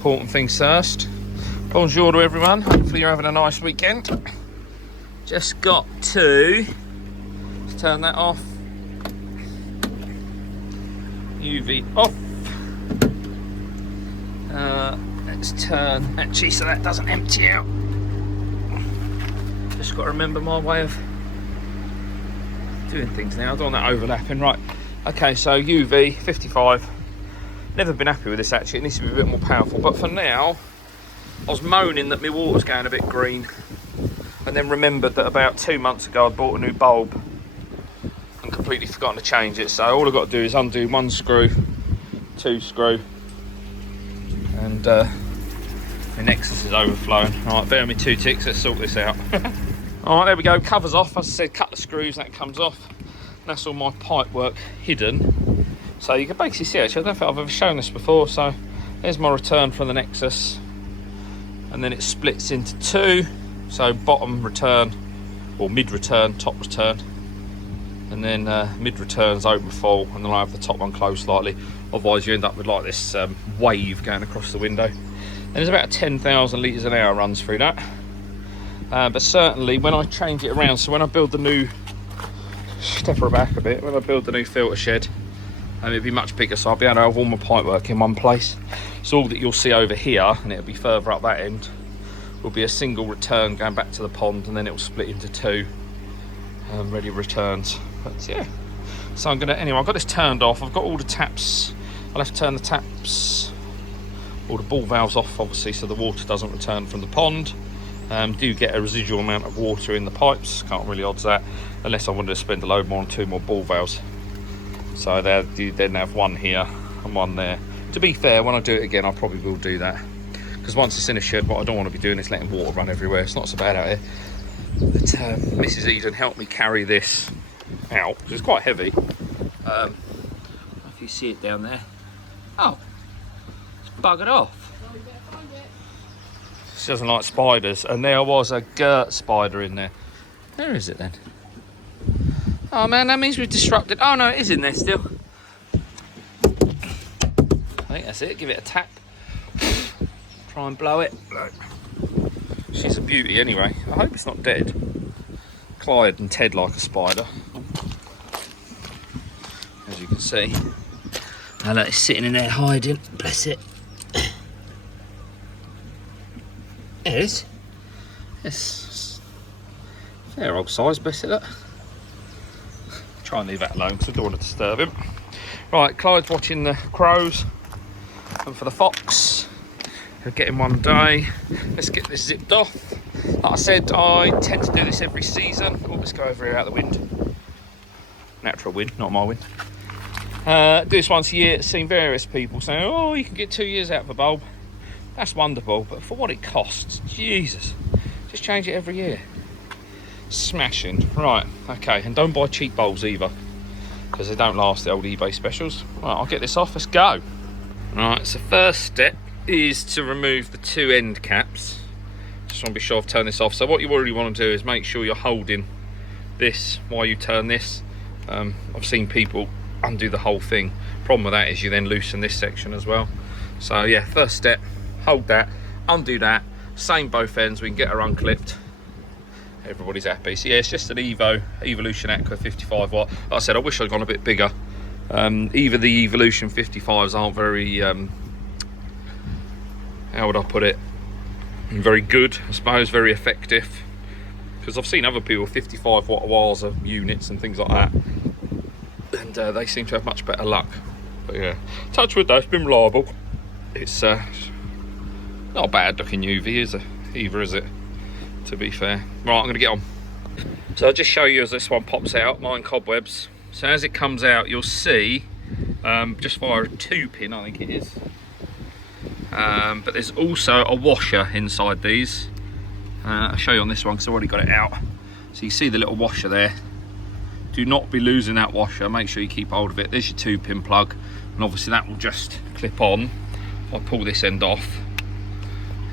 important things first. Bonjour to everyone, hopefully you're having a nice weekend. Just got to turn that off. UV off. Let's turn, actually, so that doesn't empty out. Just got to remember my way of doing things now. I don't want that overlapping. Right, okay, so UV 55. Never been happy with this actually, it needs to be a bit more powerful, but for now I was moaning that my water's going a bit green, and then remembered that about 2 months ago I bought a new bulb and completely forgotten to change it. So all I've got to do is undo 1 screw, 2 screw, and the Nexus is overflowing. Alright, bear with me 2 ticks, let's sort this out. Alright, there we go, cover's off. As I said, cut the screws, that comes off. That's all my pipe work hidden. So you can basically see, actually, I don't think I've ever shown this before. So there's my return from the Nexus. And then it splits into 2. So bottom return, or mid return, top return. And then mid returns open full, and then I have the top one closed slightly. Otherwise you end up with like this wave going across the window. And there's about 10,000 litres an hour runs through that. But certainly when I change it around, so when I build the new, step her back a bit, when I build the new filter shed, it'll be much bigger, so I'll be able to have all my pipe work in one place. So all that you'll see over here, and it'll be further up that end, will be a single return going back to the pond, and then it'll split into 2 ready returns. But yeah, so I'm gonna, anyway, I've got this turned off. I've got all the taps, I'll have to turn the taps, all the ball valves off obviously, so the water doesn't return from the pond. Do get a residual amount of water in the pipes, can't really odds that, unless I wanted to spend a load more on 2 more ball valves. So there, you then have 1 here and 1 there. To be fair, when I do it again, I probably will do that, because once it's in a shed, what I don't want to be doing is letting water run everywhere. It's not so bad out here. But Mrs. Eden helped me carry this out, because it's quite heavy. If you see it down there, oh, it's buggered off. She doesn't like spiders, and there was a girt spider in there. Where is it then? Oh man, that means we've disrupted. Oh no, it is in there still. I think that's it. Give it a tap. Try and blow it. She's a beauty anyway. I hope it's not dead. Clyde and Ted like a spider, as you can see. And it's sitting in there hiding. Bless it. There it is. It's fair old size, bless it. Look. Try and leave that alone because I don't want to disturb him. Right, Clyde's watching the crows, and for the fox, he'll get him one day. Let's get this zipped off. Like I said, I tend to do this every season. Oh, let's go over here out the wind. Natural wind, not my wind. Do this once a year. Seen various people saying, oh, you can get 2 years out of a bulb. That's wonderful, but for what it costs, Jesus, just change it every year. Smashing. Right, okay, and don't buy cheap bulbs either, because they don't last, the old eBay specials. Right, I'll get this off, let's go. Right, so first step is to remove the 2 end caps. Just want to be sure I've turned this off. So what you really want to do is make sure you're holding this while you turn this. I've seen people undo the whole thing. Problem with that is you then loosen this section as well. So yeah, first step, hold that, undo that, same both ends, we can get her unclipped. Everybody's happy. So yeah, it's just an Evolution Aqua 55 watt. Like I said, I wish I'd gone a bit bigger. Either the Evolution 55s aren't very, how would I put it, very good, I suppose, very effective. Because I've seen other people 55 watt Waza units and things like that, and they seem to have much better luck. But yeah, touch wood though, it's been reliable. It's not a bad looking UV either, is it? To be fair. Right, I'm going to get on. So I'll just show you as this one pops out, mine cobwebs. So as it comes out, you'll see, just via a 2-pin, I think it is. But there's also a washer inside these. I'll show you on this one because I've already got it out. So you see the little washer there. Do not be losing that washer. Make sure you keep hold of it. There's your 2-pin plug, and obviously that will just clip on. If I pull this end off,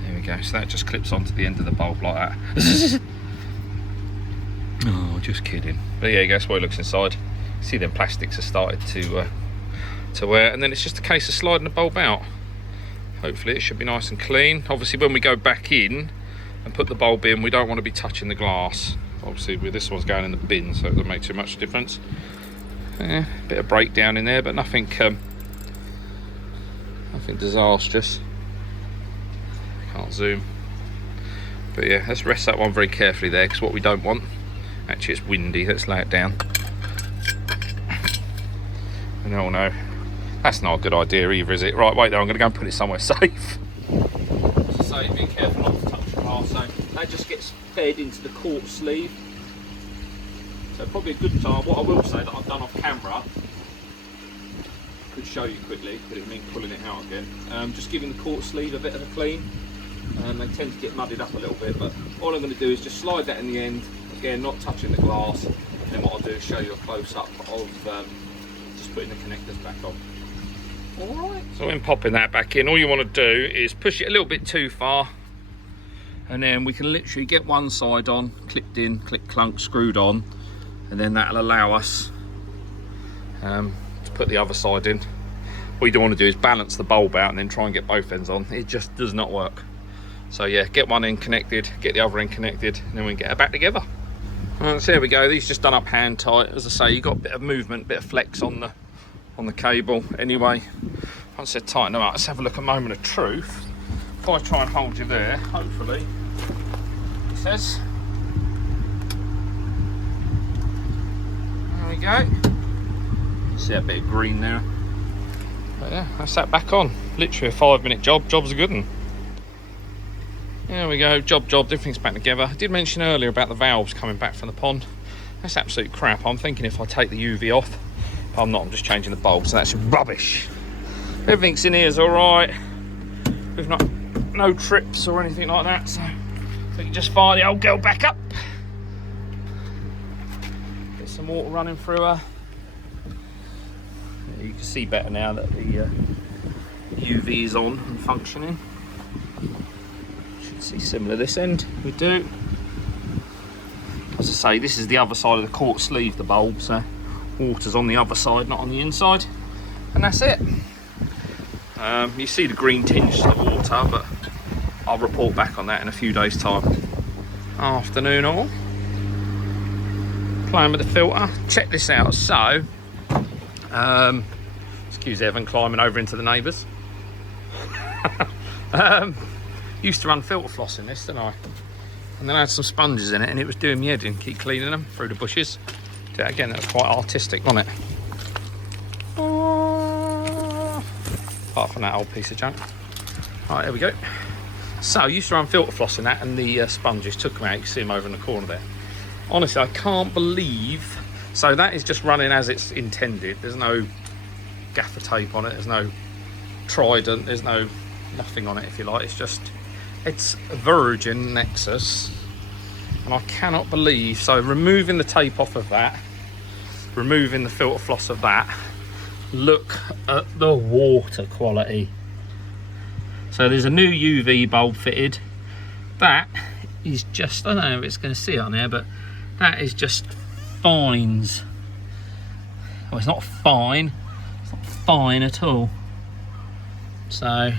there we go. So that just clips onto the end of the bulb like that. Oh, just kidding. But yeah, that's what it looks inside. See, them plastics have started to wear, and then it's just a case of sliding the bulb out. Hopefully it should be nice and clean. Obviously when we go back in and put the bulb in, we don't want to be touching the glass. Obviously with this one's going in the bin, so it doesn't make too much difference. Yeah, bit of breakdown in there, but nothing nothing disastrous. Can't zoom. But yeah, let's rest that one very carefully there, because what we don't want, actually it's windy, let's lay it down. And oh no, that's not a good idea either, is it? Right, wait there, I'm going to go and put it somewhere safe. As I say, be careful not to touch the glass. So that just gets fed into the quartz sleeve. So probably a good time. What I will say that I've done off camera, could show you quickly, but it means pulling it out again. Just giving the quartz sleeve a bit of a clean. They tend to get muddied up a little bit, but all I'm going to do is just slide that in the end. Again, not touching the glass. And then what I'll do is show you a close-up of just putting the connectors back on. Alright. So when popping that back in, all you want to do is push it a little bit too far, and then we can literally get one side on, clipped in, click clunk, screwed on, and then that'll allow us to put the other side in. What you don't want to do is balance the bulb out and then try and get both ends on. It just does not work. So yeah, get one end connected, get the other end connected, and then we can get it back together. Alright, so there we go. These just done up hand tight. As I say, you've got a bit of movement, bit of flex on the cable. Anyway, once they're tightened them up, let's have a look at moment of truth. If I try and hold you there, hopefully, it says. There we go. See that bit of green there. But yeah, that's that back on. Literally a 5-minute job. Job's a good one. There we go, job, everything's back together. I did mention earlier about the valves coming back from the pond. That's absolute crap. I'm thinking if I take the UV off, but I'm not, I'm just changing the bulbs, and that's rubbish. Everything's in here is all right. We've no trips or anything like that, so we can just fire the old girl back up. Get some water running through her. You can see better now that the UV is on and functioning. See similar this end, we do. As I say, this is the other side of the quartz sleeve, the bulb, so water's on the other side, not on the inside, and that's it. You see the green tinge to the water, but I'll report back on that in a few days' time. Afternoon all. Playing with the filter. Check this out. So, excuse Evan climbing over into the neighbours. Used to run filter floss in this, didn't I? And then I had some sponges in it, and it was doing me head in. Keep cleaning them through the bushes. Again, that was quite artistic, wasn't it? Apart from that old piece of junk. Right, there we go. So, I used to run filter floss in that, and the sponges took them out. You can see them over in the corner there. Honestly, I can't believe. So that is just running as it's intended. There's no gaffer tape on it. There's no Trident. There's nothing on it, if you like. It's a virgin Nexus, and I cannot believe. So removing the tape off of that, removing the filter floss of that, look at the water quality. So there's a new UV bulb fitted. That is just, I don't know if it's going to see it on there, but that is just fines. Oh, it's not fine. It's not fine at all. So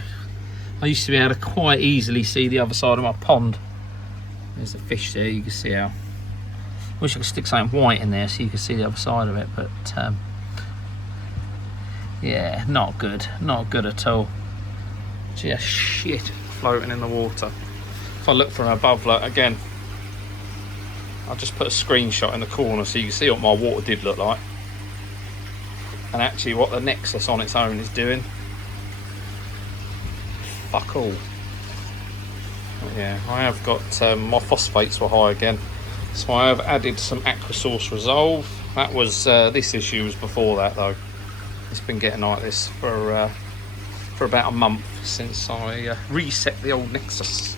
I used to be able to quite easily see the other side of my pond. There's the fish there, you can see how. Wish I could stick something white in there so you can see the other side of it, but yeah, not good at all. Just shit floating in the water. If I look from above, look again, I'll just put a screenshot in the corner so you can see what my water did look like, and actually what the Nexus on its own is doing. Fuck all. Yeah, I have got my phosphates were high again, so I have added some Aquasource Resolve. That was this issue was before that though. It's been getting like this for about a month since I reset the old Nexus.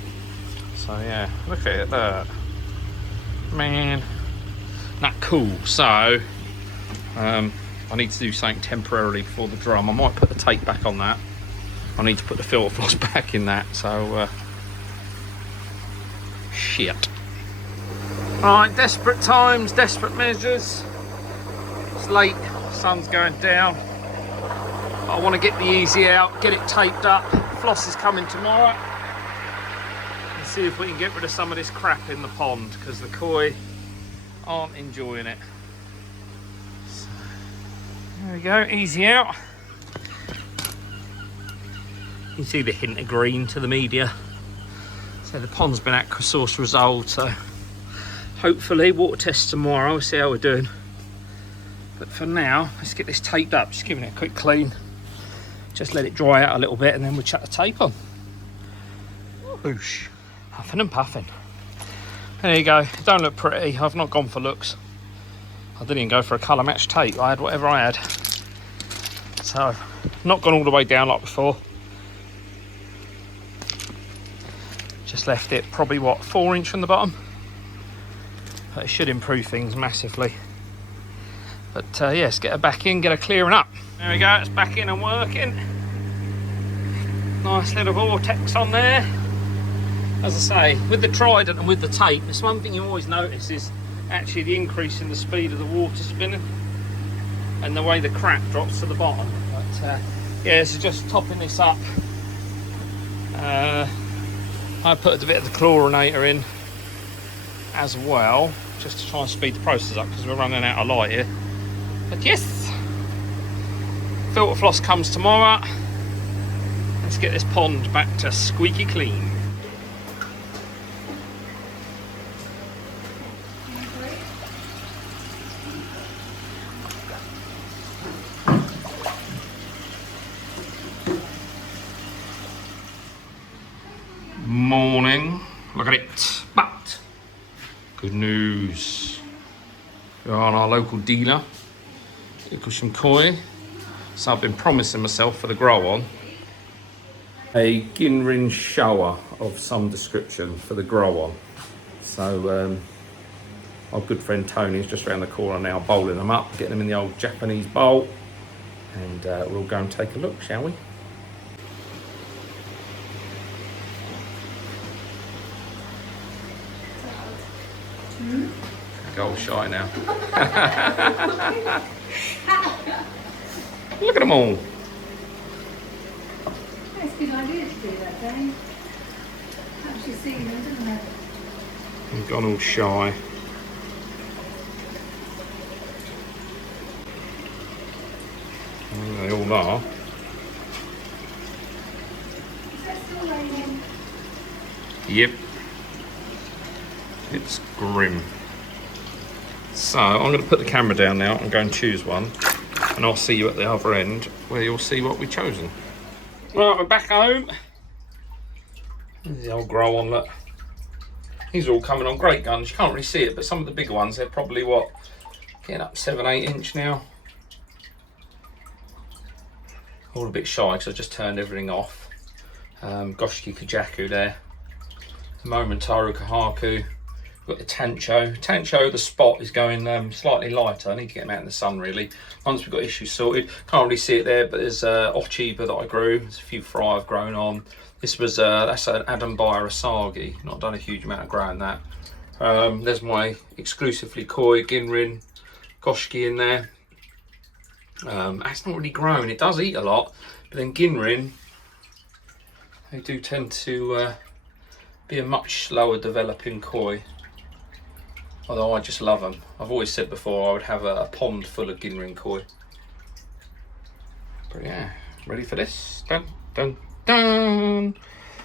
So yeah, look at that, man. Not cool. So I need to do something temporarily before the drum. I might put the tape back on that. I need to put the filter floss back in that, so shit. Alright, desperate times, desperate measures. It's late, sun's going down. I want to get the easy out, get it taped up, floss is coming tomorrow. And see if we can get rid of some of this crap in the pond, because the koi aren't enjoying it. So, there we go, easy out. You can see the hint of green to the media. So the pond's been aqua source resolved, so hopefully water test tomorrow, we'll see how we're doing. But for now, let's get this taped up, just giving it a quick clean. Just let it dry out a little bit and then we'll chuck the tape on. Whoosh, huffing and puffing. There you go, it don't look pretty, I've not gone for looks. I didn't even go for a colour match tape, I had whatever I had. So, not gone all the way down like before. Just left it probably, what, 4 inch from the bottom? But it should improve things massively. But yeah, let's get her back in, get her clearing up. There we go, it's back in and working. Nice little vortex on there. As I say, with the Trident and with the tape, there's one thing you always notice is actually the increase in the speed of the water spinning and the way the crap drops to the bottom. But yeah, so just topping this up. I put a bit of the chlorinator in as well, just to try and speed the process up because we're running out of light here. But yes, filter floss comes tomorrow. Let's get this pond back to squeaky clean. Morning, look at it, but good news. We're on our local dealer, some koi. So I've been promising myself for the grow on a Ginrin Showa of some description for the grow on. So our good friend Tony's just around the corner now, bowling them up, getting them in the old Japanese bowl, and we'll go and take a look, shall we? Go shy now. Look at them all. That's a good idea to do that, Dave. Helps you see them, doesn't it? They've gone all shy. They all are. Is that still raining? Yep. It's grim. So I'm going to put the camera down now and go and choose one, and I'll see you at the other end where you'll see what we've chosen. Right, we're back home. There's the old grow on, look. These are all coming on great guns. You can't really see it, but some of the bigger ones, they're probably what, getting up 7-8 inch now. All a bit shy because I just turned everything off. Goshiki Kajaku there. Momentaru Kahaku. Got the Tancho, the spot is going slightly lighter. I need to get them out in the sun really. Once we've got issues sorted, can't really see it there, but there's Ochiba that I grew. There's a few fry I've grown on. This was that's an Adam Bayer Asagi. Not done a huge amount of growing that. There's my exclusively koi Ginrin Goshiki in there. That's not really grown. It does eat a lot, but then Ginrin, they do tend to be a much slower developing koi. Although I just love them. I've always said before I would have a pond full of Ginrin koi. But yeah, ready for this? Dun, dun, dun.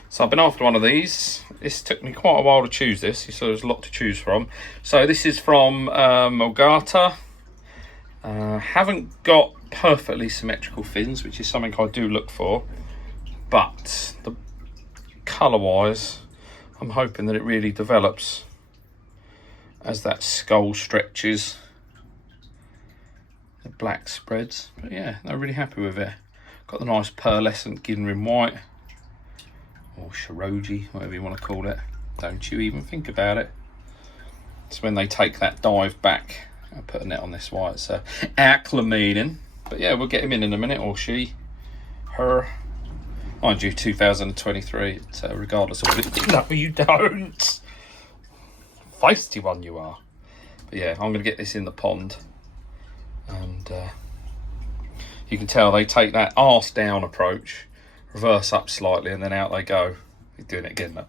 So I've been after one of these. This took me quite a while to choose this, so there's a lot to choose from. So this is from Mogata. Haven't got perfectly symmetrical fins, which is something I do look for. But the colour-wise, I'm hoping that it really develops as that skull stretches, the black spreads. But yeah, I'm really happy with it. Got the nice pearlescent Ginrin white, or Shiroji, whatever you want to call it. Don't you even think about it. It's when they take that dive back. I'll put a net on this while it's acclimating. But yeah, we'll get him in a minute, or she, her. Mind you, 2023, regardless of what it... No, you don't. Feisty one you are. But yeah, I'm going to get this in the pond. And you can tell they take that arse down approach reverse up slightly, and then out they go. He's doing it again, look.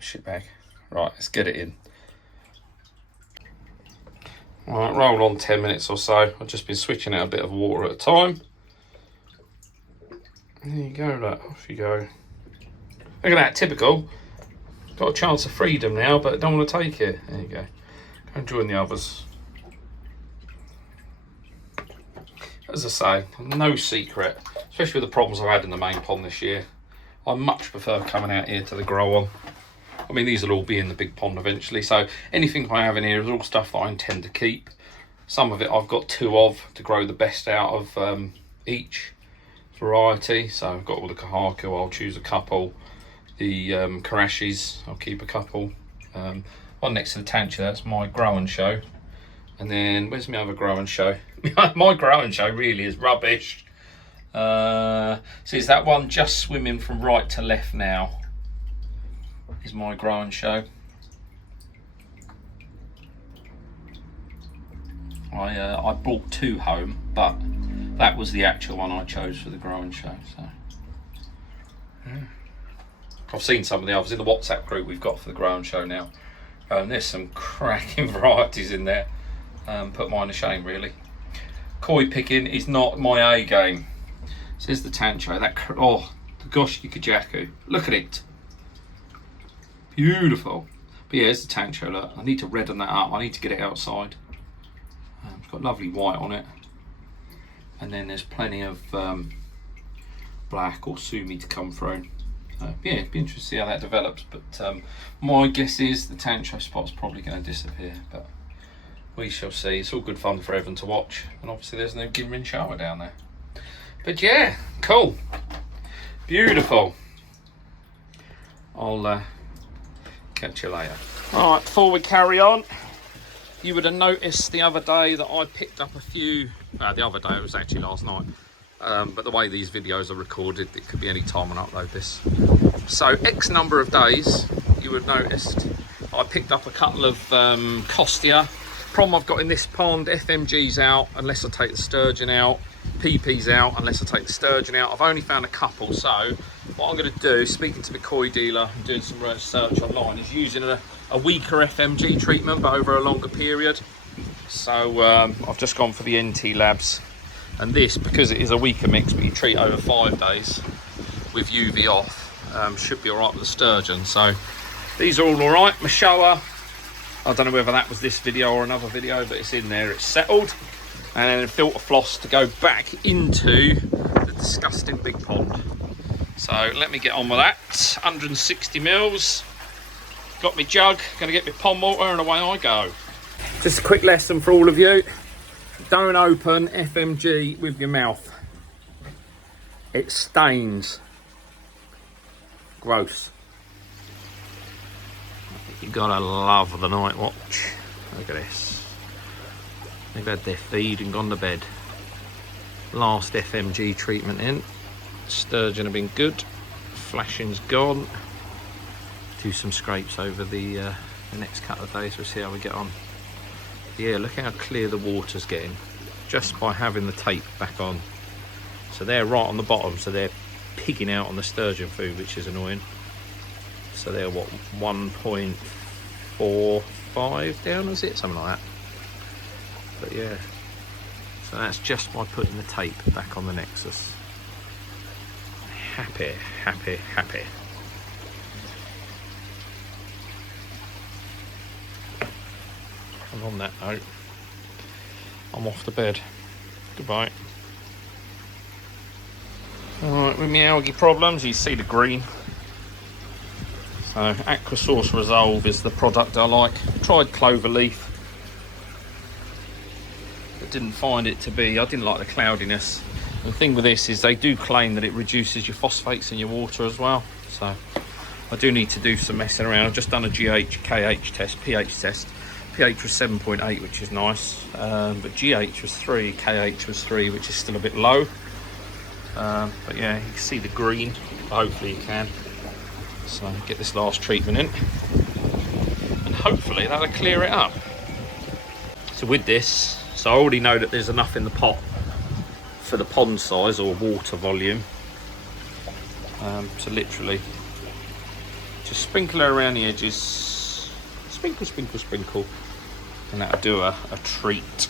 Shit bag. Right, let's get it in. Right, roll on 10 minutes or so. I've just been switching out a bit of water at a time. There you go, look, off you go. Look at that, typical. Got a chance of freedom now, but don't want to take it. There you go. Go and join the others. As I say, no secret, especially with the problems I've had in the main pond this year. I much prefer coming out here to the grow on. I mean, these will all be in the big pond eventually, so anything I have in here is all stuff that I intend to keep. Some of it I've got 2 of to grow the best out of each variety. So I've got all the Kahaku, I'll choose a couple. The Karashis, I'll keep a couple. One next to the Tantra, that's my grow and show. And then, where's my other grow and show? My grow and show really is rubbish. So is that one just swimming from right to left now? Is my grow and show. I brought 2 home, but that was the actual one I chose for the grow and show. So yeah. I've seen some of the others in the WhatsApp group we've got for the grow and show now. There's some cracking varieties in there. Put mine to shame, really. Koi picking is not my A game. So here's the Tancho. The Goshki Kajaku. Look at it. Beautiful. But yeah, here's the Tancho. Look, I need to redden that up. I need to get it outside. It's got lovely white on it. And then there's plenty of black or sumi to come through. Yeah, it'd be interesting to see how that develops. But my guess is the Tancho spot's probably going to disappear. But we shall see. It's all good fun for everyone to watch. And obviously there's no Gimrin Showa down there. But yeah, cool. Beautiful. I'll catch you later. Alright, before we carry on, you would have noticed the other day that I picked up a few, the other day, it was actually last night, but the way these videos are recorded, it could be any time I upload this. So X number of days, you would have noticed, I picked up a couple of Costia. Problem I've got in this pond, FMG's out unless I take the sturgeon out, PP's out unless I take the sturgeon out. I've only found a couple, so what I'm going to do, speaking to the koi dealer and doing some research online, is using a weaker FMG treatment but over a longer period. So I've just gone for the NT Labs, and this, because it is a weaker mix but you treat over 5 days with UV off, should be alright with the sturgeon. So these are all alright. My Showa, I don't know whether that was this video or another video, but it's in there, it's settled. And then a filter floss to go back into the disgusting big pond. So let me get on with that. 160 mils. Got my jug, gonna get my pond water, and away I go. Just a quick lesson for all of you. Don't open FMG with your mouth. It stains. Gross. You gotta love the night watch. Look at this. They've had their feed and gone to bed. Last FMG treatment in. Sturgeon have been good. Flashing's gone. Do some scrapes over the next couple of days. We'll see how we get on. Yeah, look how clear the water's getting just by having the tape back on. So they're right on the bottom, so they're pigging out on the sturgeon food, which is annoying. So they're what, 1.45 down, is it? Something like that. But yeah, so that's just by putting the tape back on the Nexus. Happy, happy, happy. And on that note, I'm off to bed. Goodbye. Alright, with my algae problems, you see the green. So Aquasource Resolve is the product I like. Tried Cloverleaf. Didn't find it to be, I didn't like the cloudiness. And the thing with this is they do claim that it reduces your phosphates in your water as well. So I do need to do some messing around. I've just done a GH, KH test, pH test. pH was 7.8, which is nice. But GH was 3, KH was 3, which is still a bit low. But yeah, you can see the green. Hopefully you can. So get this last treatment in. And hopefully that'll clear it up. So with this, so I already know that there's enough in the pot for the pond size or water volume. So literally just sprinkle her around the edges, sprinkle, sprinkle, sprinkle, and that'll do a treat.